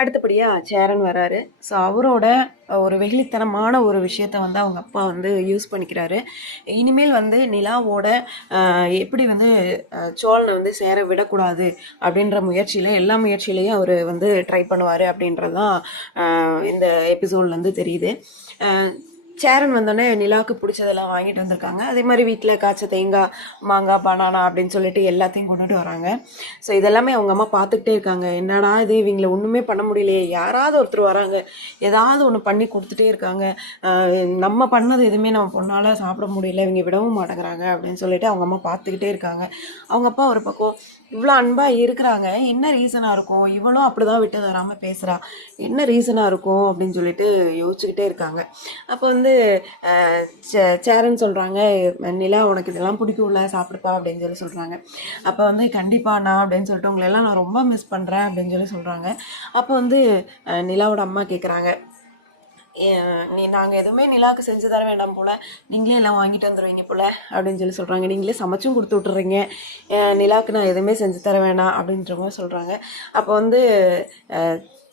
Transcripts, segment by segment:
அடுத்தபடியாக சேரன் வராரு. ஸோ அவரோட ஒரு வெகுளித்தனமான ஒரு விஷயத்த வந்து அவங்க அப்பா வந்து யூஸ் பண்ணிக்கிறாரு. இனிமேல் வந்து நிலாவோட எப்படி வந்து சோழனை வந்து சேர விடக்கூடாது அப்படின்ற முயற்சியில் எல்லா முயற்சியிலையும் அவர் வந்து ட்ரை பண்ணுவார் அப்படின்றது தான் இந்த எபிசோட்லேருந்து தெரியுது. சேரன் வந்தோடனே நிலாவுக்கு பிடிச்சதெல்லாம் வாங்கிட்டு வந்திருக்காங்க. அதே மாதிரி வீட்டில் காய்ச்ச தேங்காய், மாங்காய், பனானா அப்படின்னு சொல்லிட்டு எல்லாத்தையும் கொண்டுட்டு வராங்க. ஸோ இதெல்லாமே அவங்க அம்மா பார்த்துக்கிட்டே இருக்காங்க. என்னடா இது, இவங்களை ஒன்றுமே பண்ண முடியலையே, யாராவது ஒருத்தர் வராங்க, ஏதாவது ஒன்று பண்ணி கொடுத்துட்டே இருக்காங்க, நம்ம பண்ணது எதுவுமே நம்ம பொண்ணால் சாப்பிட முடியல, இவங்க விடவும் மாட்டேங்கிறாங்க அப்படின்னு சொல்லிட்டு அவங்க அம்மா பார்த்துக்கிட்டே இருக்காங்க. அவங்க அப்பா ஒரு பக்கம் இவ்வளோ அன்பாக இருக்கிறாங்க, என்ன ரீசனாக இருக்கும், இவளும் அப்படி தான் விட்டு தராமல் பேசுகிறா, என்ன ரீசனாக இருக்கும் அப்படின்னு சொல்லிட்டு யோசிச்சுக்கிட்டே இருக்காங்க. அப்போ வந்து சேரன்னு சொல்கிறாங்க, நிலா உனக்கு இதெல்லாம் பிடிக்கும்ல, சாப்பிடுப்பா அப்படின்னு சொல்லி சொல்கிறாங்க. அப்போ வந்து கண்டிப்பாக நான் அப்படின்னு சொல்லிட்டு உங்களெல்லாம் நான் ரொம்ப மிஸ் பண்ணுறேன் அப்படின்னு சொல்லி சொல்கிறாங்க. அப்போ வந்து நிலாவோட அம்மா கேட்குறாங்க, நாங்கள் எதுவுமே நிலாவுக்கு செஞ்சு தர வேண்டாம் போல், நீங்களே எல்லாம் வாங்கிட்டு வந்துடுவீங்க போல் அப்படின்னு சொல்லி சொல்கிறாங்க. நீங்களே சமைச்சும் கொடுத்து விட்டுறீங்க, நிலாவுக்கு நான் எதுவுமே செஞ்சு தர வேணாம் அப்படின்ற மாதிரி சொல்கிறாங்க. அப்போ வந்து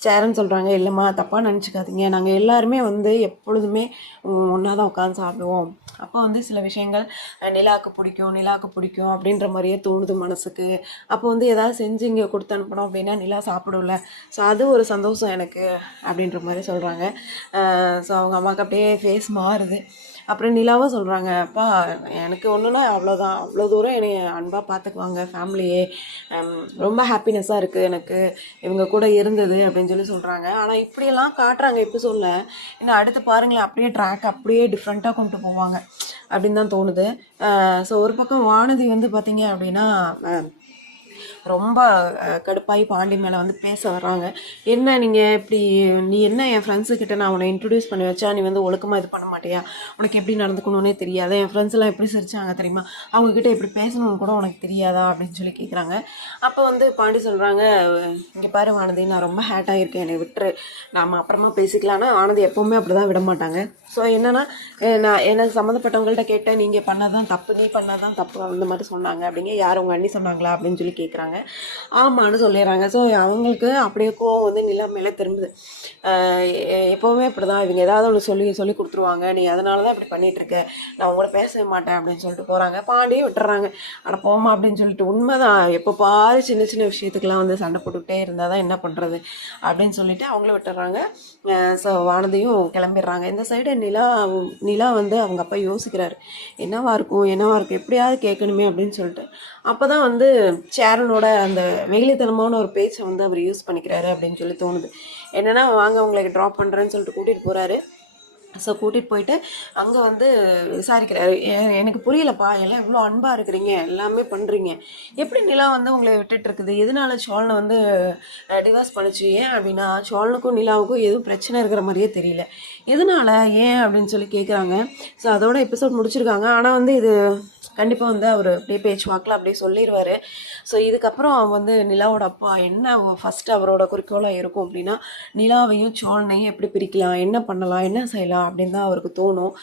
சேரன்னு சொல்கிறாங்க, இல்லைம்மா தப்பாக நினச்சிக்காதீங்க, நாங்கள் எல்லாருமே வந்து எப்பொழுதுமே ஒன்றா தான் உட்காந்து சாப்பிடுவோம். அப்போ வந்து சில விஷயங்கள் நிலாவுக்கு பிடிக்கும் அப்படின்ற மாதிரியே தோணுது மனசுக்கு. அப்போ வந்து எதாவது செஞ்சு இங்கே கொடுத்து அனுப்பணும் அப்படின்னா நிலா சாப்பிடும்ல, ஸோ அது ஒரு சந்தோஷம் எனக்கு அப்படின்ற மாதிரி சொல்கிறாங்க. ஸோ அவங்க அம்மாவுக்கு அப்படியே ஃபேஸ் மாறுது. அப்புறம் நிலாவும் சொல்கிறாங்க, அப்பா எனக்கு ஒன்றுனா அவ்வளோதான், அவ்வளோ தூரம் என்னை அன்பாக பார்த்துக்குவாங்க ஃபேமிலியே, ரொம்ப ஹாப்பினஸ்ஸாக இருக்குது எனக்கு இவங்க கூட இருந்தது அப்படின்னு சொல்லி சொல்கிறாங்க. ஆனால் இப்படியெல்லாம் காட்டுறாங்க எபிசோடில், இன்னும் அடுத்து பாருங்களேன் அப்படியே ட்ராக் அப்படியே டிஃப்ரெண்ட்டாக கொண்டு போவாங்க அப்படின்னு தான் தோணுது. ஸோ ஒரு பக்கம் வானதி வந்து பார்த்திங்க அப்படின்னா ரொம்ப கடுப்பாகி பாண்டி மேலே வந்து பேச வர்றாங்க. என்ன நீங்கள் இப்படி, நீ என்ன என் ஃப்ரெண்ட்ஸுக்கிட்ட நான் உன்னை இன்ட்ரடியூஸ் பண்ணி வச்சா நீ வந்து ஒழுக்கமாக இது பண்ண மாட்டியா, உனக்கு எப்படி நடந்துக்கணுன்னே தெரியாதா, என் ஃப்ரெண்ட்ஸ்லாம் எப்படி சிரிச்சாங்க தெரியுமா, அவங்கக்கிட்ட எப்படி பேசணும்னு கூட உனக்கு தெரியாதா அப்படின்னு சொல்லி கேட்குறாங்க. அப்போ வந்து பாண்டி சொல்கிறாங்க, இங்கே பாரு வானதி, நான் ரொம்ப ஹேட் ஆகியிருக்கேன், என்னை விட்டுரு, நாம் அப்புறமா பேசிக்கலான்னா வானதி எப்போவுமே அப்படி தான் விட மாட்டாங்க. ஸோ என்னென்னா, நான் எனக்கு சம்மந்தப்பட்டவங்கள்ட்ட கேட்டேன், நீங்கள் பண்ணதான் தப்பு, நீ பண்ணதான் தப்பு அந்த மாதிரி சொன்னாங்க அப்படிங்க. யார் உங்கள் அண்ணி சொன்னாங்களா அப்படின்னு சொல்லி கேட்குறாங்க. ஆமான்னு சொல்லிடுறாங்க. ஸோ அவங்களுக்கு அப்படியே கோவம் வந்து நிலா மேலே திரும்புது. எப்போவுமே இப்படி தான், இவங்க ஏதாவது ஒன்று சொல்லி கொடுத்துருவாங்க, நீ அதனால தான் இப்படி பண்ணிகிட்ருக்க, நான் உங்களோட பேசவே மாட்டேன் அப்படின்னு சொல்லிட்டு போகிறாங்க. பாண்டியும் விட்டுறாங்க, அட போமா அப்படின்னு சொல்லிட்டு. உண்மைதான், எப்போ பாரு சின்ன சின்ன விஷயத்துக்கெலாம் வந்து சண்டை போட்டுக்கிட்டே இருந்தால் தான் என்ன பண்ணுறது அப்படின்னு சொல்லிட்டு அவங்கள விட்டுறாங்க. ஸோ வானதியும் கிளம்பிடுறாங்க. இந்த சைடு நிலா வந்து அவங்க அப்பா யோசிக்கிறாரு, என்னவா இருக்கும் எப்படியாவது கேட்கணுமே அப்படின்னு சொல்லிட்டு. அப்போ தான் வந்து சேரனோட அந்த வெகுளித்தனமான ஒரு பேச்சை வந்து அவர் யூஸ் பண்ணிக்கிறாரு அப்படின்னு சொல்லி தோணுது. என்னென்னா, வாங்க உங்களுக்கு ட்ராப் பண்ணுறேன்னு சொல்லிட்டு கூட்டிகிட்டு போகிறாரு. ஸோ கூட்டிகிட்டு போயிட்டு அங்கே வந்து விசாரிக்கிறாரு, எனக்கு புரியலப்பா, எல்லாம் இவ்வளோ அன்பாக இருக்கிறீங்க, எல்லாமே பண்ணுறீங்க, எப்படி நிலா வந்து உங்களை விட்டுட்டு இருக்குது, எதனால சோழனை வந்து டிவோர்ஸ் பண்ணிச்சு, ஏன் அப்படின்னா சோழனுக்கும் நிலாவுக்கும் எதுவும் பிரச்சனை இருக்கிற மாதிரியே தெரியல, எதனால ஏன் அப்படின்னு சொல்லி கேட்குறாங்க. ஸோ அதோட எபிசோட் முடிச்சிருக்காங்க. ஆனால் வந்து இது கண்டிப்பாக வந்து அவர் அப்படியே பேச்சுவாக்கில் அப்படியே சொல்லிடுவார். ஸோ இதுக்கப்புறம் வந்து நிலாவோட அப்பா என்ன ஃபஸ்ட்டு அவரோட குறிக்கோளாக இருக்கும் அப்படின்னா, நிலாவையும் சோழனையும் எப்படி பிரிக்கலாம், என்ன பண்ணலாம், என்ன செய்யலாம் அப்படின்னு தான் அவருக்கு தோணும்.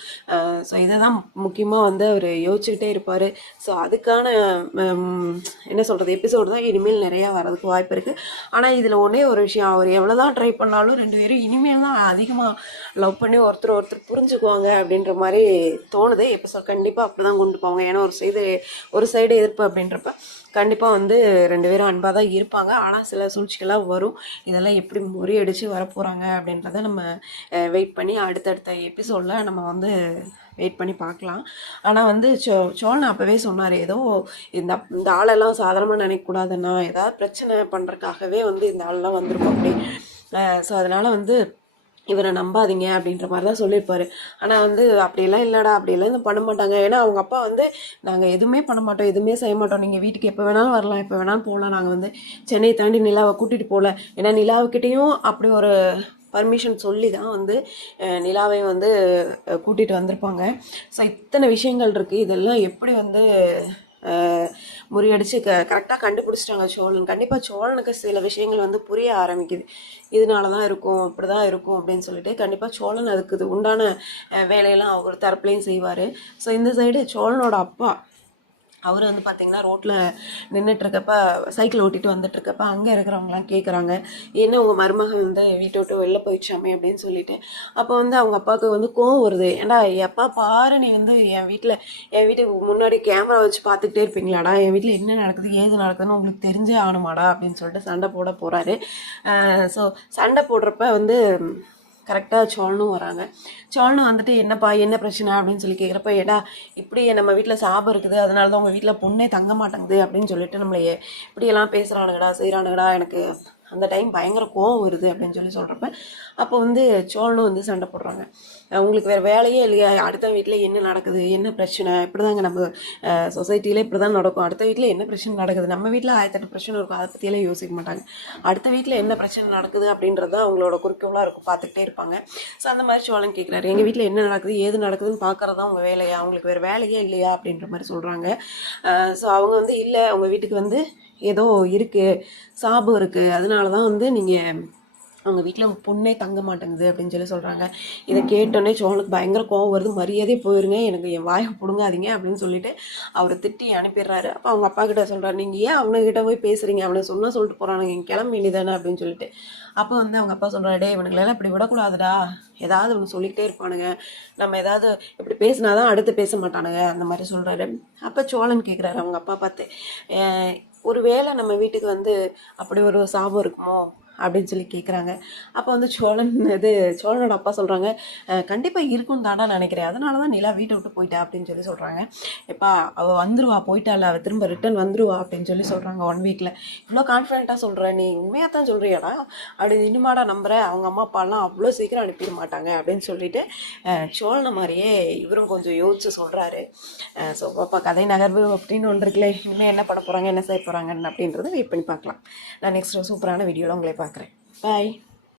ஸோ இதை தான் முக்கியமாக வந்து அவர் யோசிச்சுக்கிட்டே இருப்பார். ஸோ அதுக்கான என்ன சொல்கிறது எபிசோடு தான் இனிமேல் நிறையா வரதுக்கு வாய்ப்பு இருக்குது. ஆனால் இதில் ஒன்றே ஒரு விஷயம், அவர் எவ்வளோ தான் ட்ரை பண்ணாலும் 2 பேரும் இனிமேல் தான் அதிகமாக லவ் பண்ணி ஒருத்தர் புரிஞ்சுக்குவாங்க அப்படின்ற மாதிரி தோணுது. எபிசோட் கண்டிப்பாக அப்படி தான் கொண்டு போவாங்க. ஏன்னா ஒரு சைடு எதிர்ப்பு அப்படின்றப்ப கண்டிப்பாக வந்து 2 பேரும் அன்பாக தான் இருப்பாங்க. ஆனால் சில சூழ்ச்சிகளாக வரும். இதெல்லாம் எப்படி முறியடித்து வரப்போகிறாங்க அப்படின்றத நம்ம வெயிட் பண்ணி அடுத்தடுத்த எபிசோடில் நம்ம வந்து வெயிட் பண்ணி பார்க்கலாம். ஆனால் வந்து சோழன் அப்போவே சொன்னார், ஏதோ இந்த ஆளெல்லாம் சாதாரணமாக நினைக்கக்கூடாதுன்னா, ஏதாவது பிரச்சனை பண்ணுறதுக்காகவே வந்து இந்த ஆளெல்லாம் வந்திருக்கும் அப்படி. ஸோ அதனால் வந்து இவரை நம்பாதீங்க அப்படின்ற மாதிரி தான் சொல்லியிருப்பாரு. ஆனால் வந்து அப்படியெல்லாம் இல்லைடா, அப்படியெல்லாம் இது பண்ண மாட்டாங்க. ஏன்னா அவங்க அப்பா வந்து, நாங்கள் எதுவுமே பண்ண மாட்டோம், எதுவுமே செய்ய மாட்டோம், நீங்கள் வீட்டுக்கு எப்போ வேணாலும் வரலாம், எப்போ வேணாலும் போகலாம், நாங்கள் வந்து சென்னை தாண்டி நிலாவை கூட்டிகிட்டு போகல. ஏன்னா நிலாவுக்கிட்டேயும் அப்படி ஒரு பர்மிஷன் சொல்லி தான் வந்து நிலாவையும் வந்து கூட்டிகிட்டு வந்திருப்பாங்க. ஸோ இத்தனை விஷயங்கள் இருக்குது, இதெல்லாம் எப்படி வந்து முறியடித்து கரெக்டாக கண்டுபிடிச்சிட்டாங்க சோழன். கண்டிப்பாக சோழனுக்கு சில விஷயங்கள் வந்து புரிய ஆரம்பிக்குது, இதனால தான் இருக்கும், இப்படி தான் இருக்கும் அப்படின்னு சொல்லிட்டு. கண்டிப்பாக சோழன் அதுக்கு உண்டான வேலையெல்லாம் அவர் தரப்புலையும் செய்வார். ஸோ இந்த சைடு சோழனோட அப்பா அவர் வந்து பார்த்திங்கன்னா ரோட்டில் நின்றுட்டுருக்கப்ப சைக்கிள் ஓட்டிகிட்டு வந்துட்டுருக்கப்ப அங்கே இருக்கிறவங்களாம் கேட்குறாங்க, என்ன உங்கள் மருமகன் வந்து வீட்டை விட்டு வெளில போயிடுச்சாமே அப்படின்னு சொல்லிட்டு. அப்போ வந்து அவங்க அப்பாவுக்கு வந்து கோவம் வருது, ஏன்டா எப்போ பாரு நீ வந்து என் வீட்டுக்கு முன்னாடி கேமரா வச்சு பார்த்துக்கிட்டே இருப்பீங்களாடா, என் வீட்டில் என்ன நடக்குது ஏது நடக்குதுன்னு உங்களுக்கு தெரிஞ்சே ஆகணுமாடா அப்படின்னு சொல்லிட்டு சண்டை போட போகிறாரு. ஸோ சண்டை போடுறப்ப வந்து கரெக்டாக சோழனும் வராங்க. சோழனும் வந்துட்டு என்னப்பா என்ன பிரச்சனை அப்படின்னு சொல்லி கேட்குறப்ப, ஏடா இப்படி நம்ம வீட்டில் சாபம் இருக்குது, அதனால தான் உங்கள் வீட்டில் பொண்ணே தங்க மாட்டேங்குது அப்படின்னு சொல்லிட்டு நம்மளை இப்படியெல்லாம் பேசுகிறானுங்கடா செய்கிறானுங்கடா, எனக்கு அந்த டைம் பயங்கர கோவம் வருது அப்படின்னு சொல்லி சொல்கிறப்ப, அப்போ வந்து சோழனும் வந்து சண்டை போடுறாங்க. உங்களுக்கு வேறு வேலையே இல்லையா, அடுத்த வீட்டில் என்ன நடக்குது என்ன பிரச்சனை, இப்படி தாங்க நம்ம சொசைட்டியில் இப்படி தான் நடக்கும், அடுத்த வீட்டில் என்ன பிரச்சனை நடக்குது, நம்ம வீட்டில் 1008 பிரச்சனை இருக்கும், அதை பற்றியெல்லாம் யோசிக்க மாட்டாங்க, அடுத்த வீட்டில் என்ன பிரச்சனை நடக்குது அப்படின்றது தான் அவங்களோட குறிக்கோளாக இருக்கும், பார்த்துக்கிட்டே இருப்பாங்க. ஸோ அந்த மாதிரி சோழன் கேட்குறாரு, எங்கள் வீட்டில் என்ன நடக்குது ஏது நடக்குதுன்னு பார்க்குறது தான் உங்கள் வேலையா, அவங்களுக்கு வேறு வேலையே இல்லையா அப்படின்ற மாதிரி சொல்கிறாங்க. ஸோ அவங்க வந்து இல்லை உங்கள் வீட்டுக்கு வந்து ஏதோ இருக்குது சாபம் இருக்குது, அதனால தான் வந்து நீங்கள் அவங்க வீட்டில் அவங்க பொண்ணே தங்க மாட்டேங்குது அப்படின்னு சொல்லி சொல்கிறாங்க. இதை கேட்டோன்னே சோழனுக்கு பயங்கர கோவம் வருது, மரியாதையே போயிருங்க, எனக்கு என் வாயை பிடுங்காதீங்க அப்படின்னு சொல்லிட்டு அவரை திட்டி அனுப்பிடுறாரு. அப்போ அவங்க அப்பா கிட்ட சொல்கிறாரு, நீங்கள் ஏன் அவனுக்கிட்ட போய் பேசுகிறீங்க, அவனை சொன்னால் சொல்லிட்டு போகிறானுங்க, என் கிளம்பி வேண்டியதானே அப்படின்னு சொல்லிட்டு. அப்போ வந்து அவங்க அப்பா சொல்கிறாரு, டே இவனுங்களெல்லாம் இப்படி விடக்கூடாதுடா, ஏதாவது ஒன்று சொல்லிக்கிட்டே இருப்பானுங்க, நம்ம ஏதாவது இப்படி பேசினாதான் அடுத்து பேச மாட்டானுங்க அந்த மாதிரி சொல்கிறாரு. அப்போ சோழன் கேட்குறாரு அவங்க அப்பா பார்த்து, ஒரு வேளை நம்ம வீட்டுக்கு வந்து அப்படி ஒரு சாபம் இருக்குமோ அப்படின்னு சொல்லி கேட்குறாங்க. அப்போ வந்து சோழனோட அப்பா சொல்கிறாங்க, கண்டிப்பாக இருக்குன்னு தானே நினைக்கிறேன், அதனால தான் நிலா வீட்டை விட்டு போயிட்டா அப்படின்னு சொல்லி சொல்கிறாங்க. எப்பா அவள் வந்துருவா, போயிட்டாள், அவள் திரும்ப ரிட்டன் வந்துருவா அப்படின்னு சொல்லி சொல்கிறாங்க 1 வீக்கில். இவ்வளோ கான்ஃபிடென்ட்டாக சொல்கிற, நீ உண்மையாக தான் சொல்கிறியாடா, அப்படி இன்னுமாடா நம்புற, அவங்க அம்மா அப்பாலாம் அவ்வளோ சீக்கிரம் அனுப்பிட மாட்டாங்க அப்படின்னு சொல்லிட்டு சோழனை மாதிரியே இவரும் கொஞ்சம் யோசிச்சு சொல்கிறாரு. ஸோ பாப்பா கதை நகர்வு அப்படின்னு ஒன்று இருக்குல்ல, இனிமேல் என்ன பண்ண போகிறாங்க என்ன செய்ய போகிறாங்கன்னு அப்படின்றத வெயிட் பண்ணி பார்க்கலாம். நான் நெக்ஸ்ட் சூப்பரான வீடியோவில் உங்களை பார்க்குறேன். பாய்.